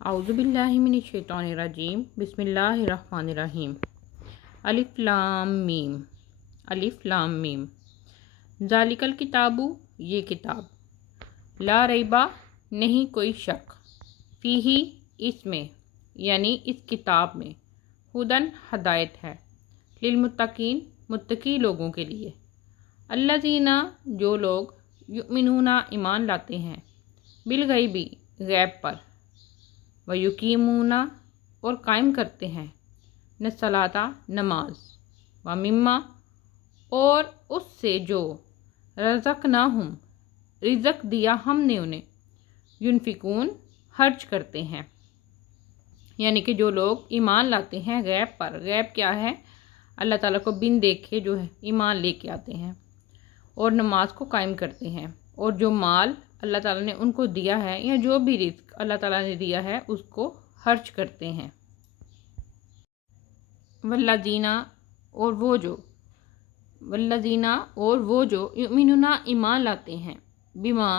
اعوذ باللہ من الشیطان الرجیم بسم اللہ الرحمن الرحیم الف لام میم الف لام میم ذالک الکتاب، یہ کتاب، لا ریبہ، نہیں کوئی شک، فیہ، اس میں یعنی اس کتاب میں، ہدن، ہدایت ہے، للمتقین، متقی لوگوں کے لیے، الذین، جو لوگ، یؤمنون، ایمان لاتے ہیں، بالغیبی، غیب پر، ویقیمون، اور قائم کرتے ہیں، الصلاۃ، نماز، ومما، اور اس سے جو، رزقناہم، رزق دیا ہم نے انہیں، ینفقون، خرچ کرتے ہیں۔ یعنی کہ جو لوگ ایمان لاتے ہیں غیب پر، غیب کیا ہے؟ اللہ تعالیٰ کو بن دیکھے جو ہے ایمان لے کے آتے ہیں اور نماز کو قائم کرتے ہیں، اور جو مال اللہ تعالیٰ نے ان کو دیا ہے یا جو بھی رزق اللہ تعالیٰ نے دیا ہے اس کو خرچ کرتے ہیں۔ والذین، اور وہ جو یؤمنون، ایمان لاتے ہیں، بما،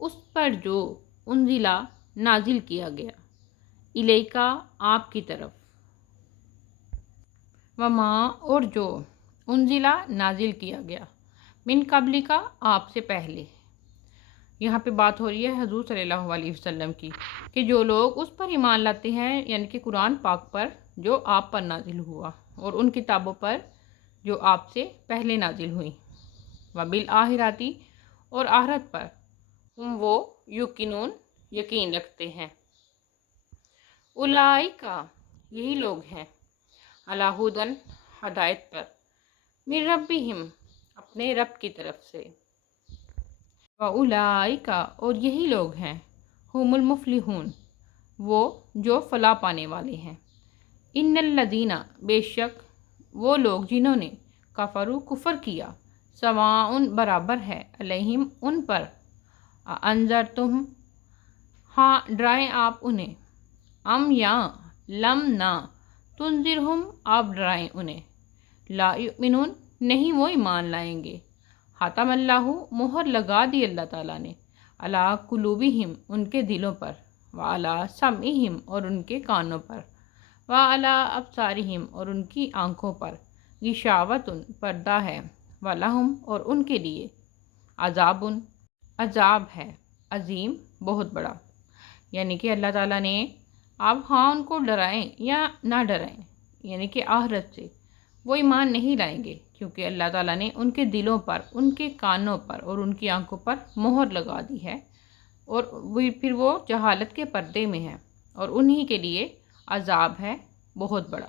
اس پر جو، انزلہ، نازل کیا گیا، الیکا، آپ کی طرف، وما، اور جو، انزلہ، نازل کیا گیا، من قبلکا، آپ سے پہلے۔ یہاں پہ بات ہو رہی ہے حضور صلی اللہ علیہ وسلم کی، کہ جو لوگ اس پر ایمان لاتے ہیں، یعنی کہ قرآن پاک پر جو آپ پر نازل ہوا، اور ان کتابوں پر جو آپ سے پہلے نازل ہوئیں، وبالآخرۃ، اور آخرت پر، ہم وہ، یوقنون، یقین رکھتے ہیں، اولئک، یہی لوگ ہیں، علی ھدی، ہدایت پر، من ربہم، اپنے رب کی طرف سے، وَأُولَئِکَ، اور یہی لوگ ہیں، ہم المفلحون، وہ جو فلاح پانے والے ہیں۔ ان الذین، بے شک وہ لوگ جنہوں نے، کفروا، کفر کیا، سواء، برابر ہے، علیہم، ان پر، انذرتہم، ہاں ڈرائیں آپ انہیں، ام، یا لم، نہ، تنذرہم، آپ ڈرائیں انہیں، لا یؤمنون، نہیں وہ ایمان لائیں گے۔ ختم اللہ، مہر لگا دی اللہ تعالیٰ نے، علی قلوبہم، ان کے دلوں پر، وعلی سمعہم، اور ان کے کانوں پر، وعلی ابصارہم، اور ان کی آنکھوں پر، غشاوۃ، پردہ ہے، ولہم، اور ان کے لیے، عذاب، عذاب ہے، عظیم، بہت بڑا۔ یعنی کہ اللہ تعالیٰ نے، آپ ہاں ان کو ڈرائیں یا نہ ڈرائیں، یعنی کہ آخرت سے، وہ ایمان نہیں لائیں گے، کیونکہ اللہ تعالیٰ نے ان کے دلوں پر، ان کے کانوں پر، اور ان کی آنکھوں پر مہر لگا دی ہے، اور پھر وہ جہالت کے پردے میں ہیں، اور انہی کے لیے عذاب ہے، بہت بڑا۔